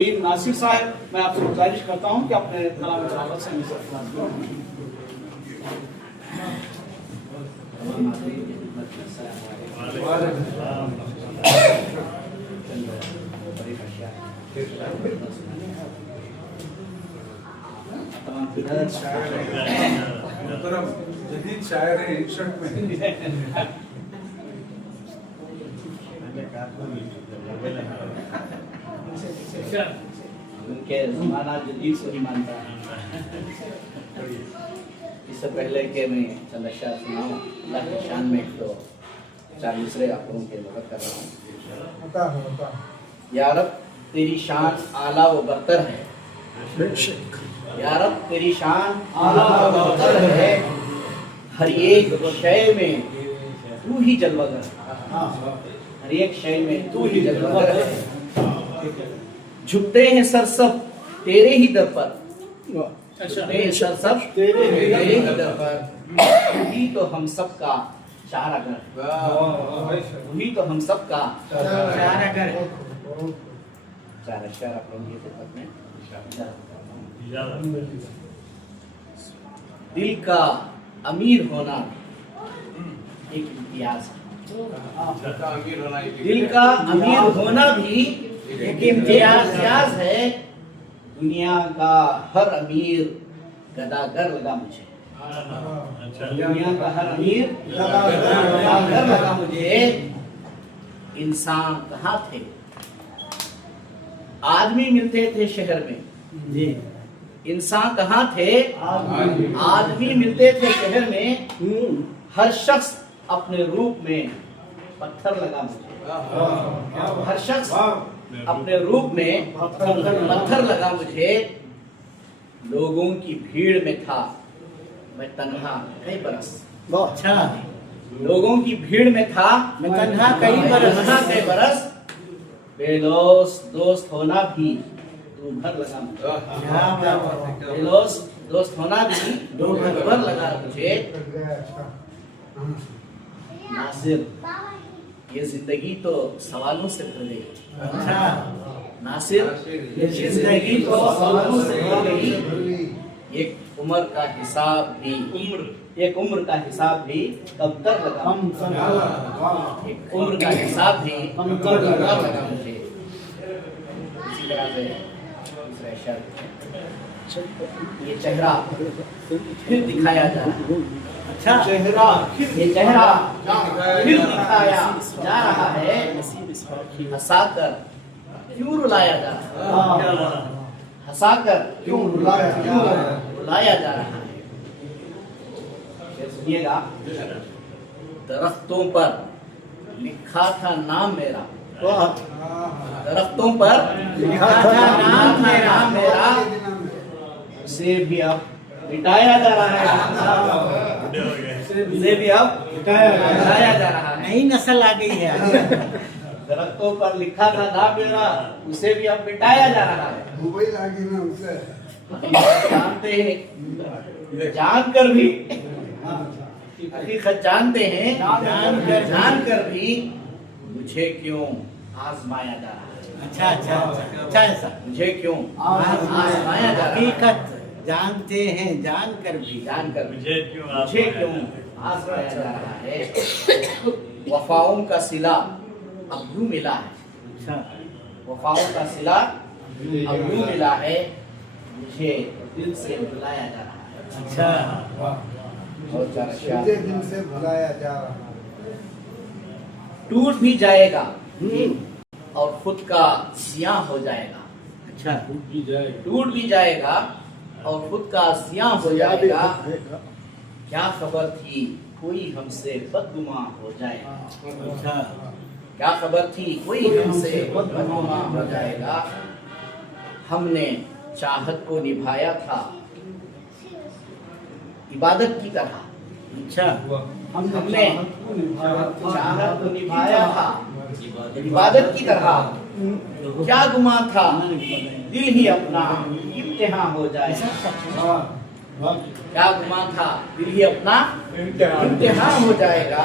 नासिर साहब, मैं आपसे गुजारिश करता हूं कि अपने कलाम तलावत से हमें सरफराज करें। जदीद शायर है इंशर्ट में उनके जमाना जदीद को ही मानता है। इससे पहले कि मैं चंद अशआर सुनाऊं, अल्लाह की शान में तो 4 दूसरे आपको के लुग़त कर रहा हूँ। या रब तेरी शान आला व बरतर है, या रब तेरी शान आला व बरतर है, हर एक शय में तू ही जलवागर, हर एक शय में तू ही जलवागर है। झुकते हैं सर सब तेरे ही दर पर, झुकते हैं सर सब तेरे ही दर पर, तू ही तो हम सब का चारागर, तू ही तो हम सब का चारागर। 4 अशआर आप लोगों की खिदमत में दिल का अमीर होना एक इम्तियाज है, दिल का अमीर होना भी एक इम्तियाज है। दुनिया का हर अमीर गदागर लगा मुझे, दुनिया का हर अमीर गदागर लगा मुझे। इंसान कहाँ थे, आदमी मिलते थे शहर में। इंसान कहाँ थे, आदमी मिलते थे शहर में। हर शख्स अपने रूप में पत्थर लगा मुझे, हर शख्स अपने रूप में पत्थर लगा मुझे। लोगों की भीड़ में था मैं तन्हा कई बरस, अच्छा, लोगों की भीड़ में था मैं तन्हा कई बरस। बेलोस दोस्त होना भी दो भर लगा मुझे, बेलोस दोस्त होना भी दो भर लगा मुझे। नासिर ये जिंदगी तो सवालों से भर गई, अच्छा नासिर ये जिंदगी तो सवालों से भर गई। एक उम्र का हिसाब भी, एक उम्र का हिसाब भी कब तक लगा, एक उम्र का हिसाब भी कब तक लगा मुझे। इसी तरह से दूसरा अशआर, ये चेहरा फिर दिखाया जा रहा है, अच्छा चेहरा, ये चेहरा फिर दिखाया जा रहा है। हंसाकर क्यों रुलाया जा रहा है, हंसाकर क्यों रुलाया जा रहा है। सुनिएगा, दरख्तों पर लिखा था नाम मेरा, दरख्तों पर लिखा था नाम मेरा, उसे भी अब मिटाया जा रहा है, उसे भी अब मिटाया जा रहा है। नई नस्ल आ गई है। दरख्तों पर लिखा था नाम मेरा, उसे भी अब मिटाया जा रहा है। मोबाइल आ गई ना उसे जानते हैं जानकर भी, हकीकत जानते हैं जानकर भी मुझे क्यों आजमाया जा रहा है, अच्छा अच्छा अच्छा ऐसा, मुझे क्यों आजमाया जा रहा है। हकीकत जानते हैं जानकर भी, जानकर मुझे क्यों आजमाया जा रहा है। वफाओं का सिला अब यूं मिला है, अच्छा वफाओं का सिला अब यूं मिला है, मुझे दिल से बुलाया जा रहा है, अच्छा। और 4 अशआर। दिन से भुलाया जा रहा है। टूट भी जाएगा और खुद का सियाह हो जाएगा, अच्छा टूट भी जाएगा और खुद का सियाह हो जाएगा। क्या खबर थी कोई हमसे बदगुमा हो जाएगा, अच्छा क्या खबर थी कोई हमसे बदगुमा हो जाएगा। हमने चाहत को निभाया था इबादत की तरह, अच्छा हमने चाहत को निभाया था इबादत की तरह। क्या गुमा था दिल ही अपना इम्तिहान हो जाएगा, क्या गुमा था दिल ही अपना इम्तिहान हो जाएगा।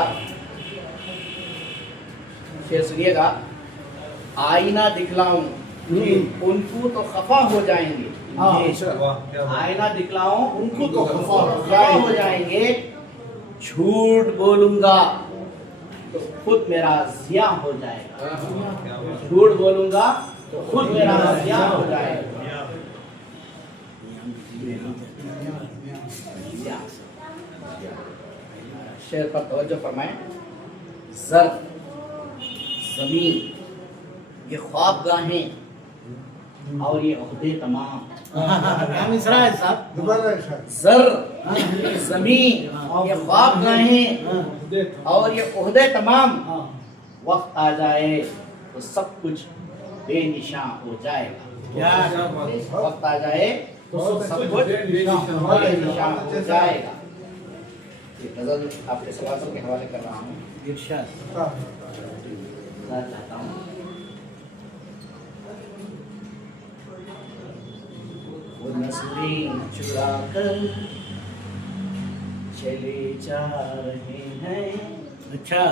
फिर सुनिएगा, आईना दिखलाऊं उनको तो खफा हो जाएंगे। आईना दिखलाओ, उनको तो खफा हो जाएंगे। झूठ बोलूंगा तो खुद मेरा जिया हो जाएगा। झूठ बोलूंगा तो खुद मेरा जिया हो जाएगा। शेर पर तवज्जो फरमाएं। जर, जमीन, ये ख्वाबगाहें और ये ओहदे तमाम। काम इसरा है साहब। दोबारा इरशाद। जर, जमीन, ये ख्वाबगाहें और ये ओहदे तमाम। वक्त आ जाए तो सब कुछ बेनिशान हो जाएगा। क्या वक्त आ जाए तो सब कुछ बेनिशान हो जाएगा। ये गजल आपके सवालों के हवाले कर रहा हूँ। इरशाद। मैं चाहता हूँ वो नजरें चुरा कर चले जा रहे हैं। अच्छा।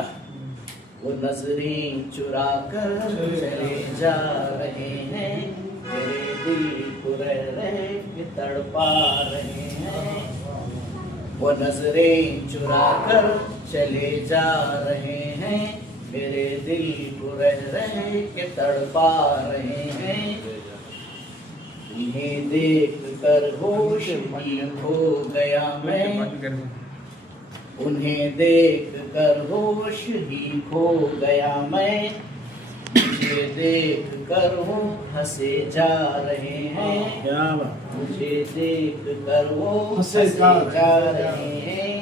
वो नजरें चुरा कर चले जा रहे हैं। मेरे दिल को रह रहे तड़पा रहे हैं। वो नजरें चुरा कर चले जा रहे हैं। मेरे दिल को रह रहे के तड़पा रहे हैं। इन्हें देख कर होश भी खो गया मैं। उन्हें देख कर होश ही खो गया मैं। मुझे देख कर वो हंसे जा रहे हैं। क्या बात। मुझे देख कर वो हंसे जा रहे हैं।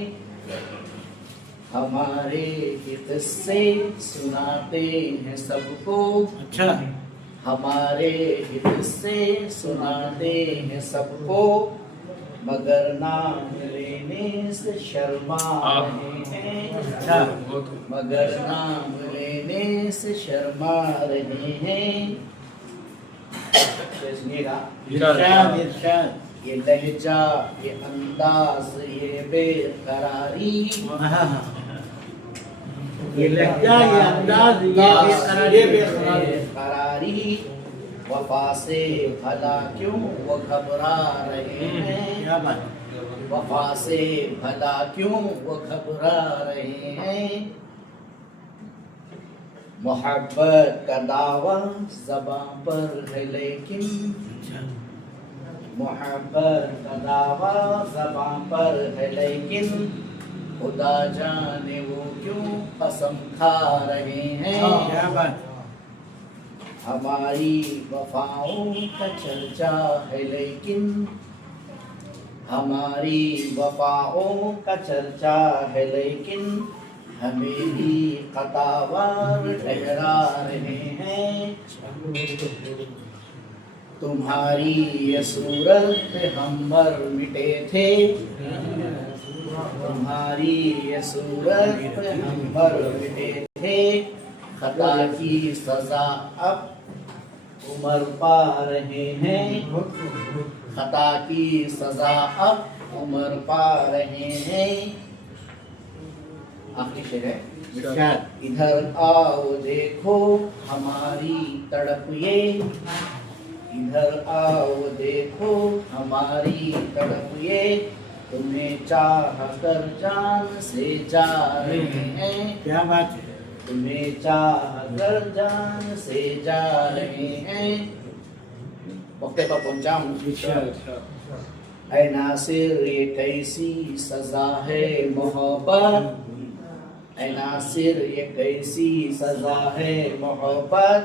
हमारे ये किस्से सुनाते हैं सबको। अच्छा। हमारे ये किस्से सुनाते हैं सबको। मगर नाम लेने से शर्मा रहे हैं। अच्छा। मगर नाम लेने से शर्मा रहे हैं। सुनिएगा। इरशाद इरशाद। ये लहजा, ये अंदाज, ये बेकरारी। ये लहजा, ये अंदाज, ये बेकरारी। वफा से भला क्यों वो घबरा रहे हैं। क्या बात। वफा से भला क्यों वो घबरा रहे हैं। मोहब्बत का दावा ज़बां पर है लेकिन। मोहब्बत का दावा ज़बां पर है लेकिन। खुदा जाने वो क्यों कसम खा रहे हैं। क्या बात। हमारी वफाओं का चर्चा है लेकिन। हमारी वफाओं का चर्चा है लेकिन। हमें भी कतावार ठहरा रहे हैं। तुम्हारी ये सूरत पे हम मर मिटे थे। तुम्हारी ये सूरत पे हम मर मिटे थे। खता की सजा अब उमर पा रहे हैं। खता की सजा अब उमर पा रहे हैं। आखिरी शेर है। इरशाद। इधर आओ देखो हमारी तड़प ये। इधर आओ देखो हमारी तड़प ये। तुम्हें चाह कर जान से जा रहे हैं। क्या बात है। तुम्हें चाह कर जान से जा रहे हैं। वक्त पर पहुंचा हूँ। ऐ नासिर ये कैसी सजा है मोहब्बत। ऐ नासिर ये कैसी सजा है मोहब्बत।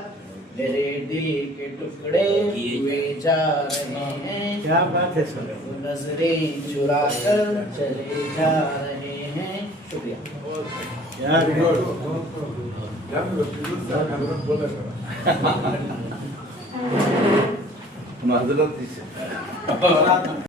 मेरे दिल के टुकड़े हुए जा रहे हैं। क्या बात है सर। वो नजरें चुरा कर चले जा रहे हैं। शुक्रिया। यार माजरत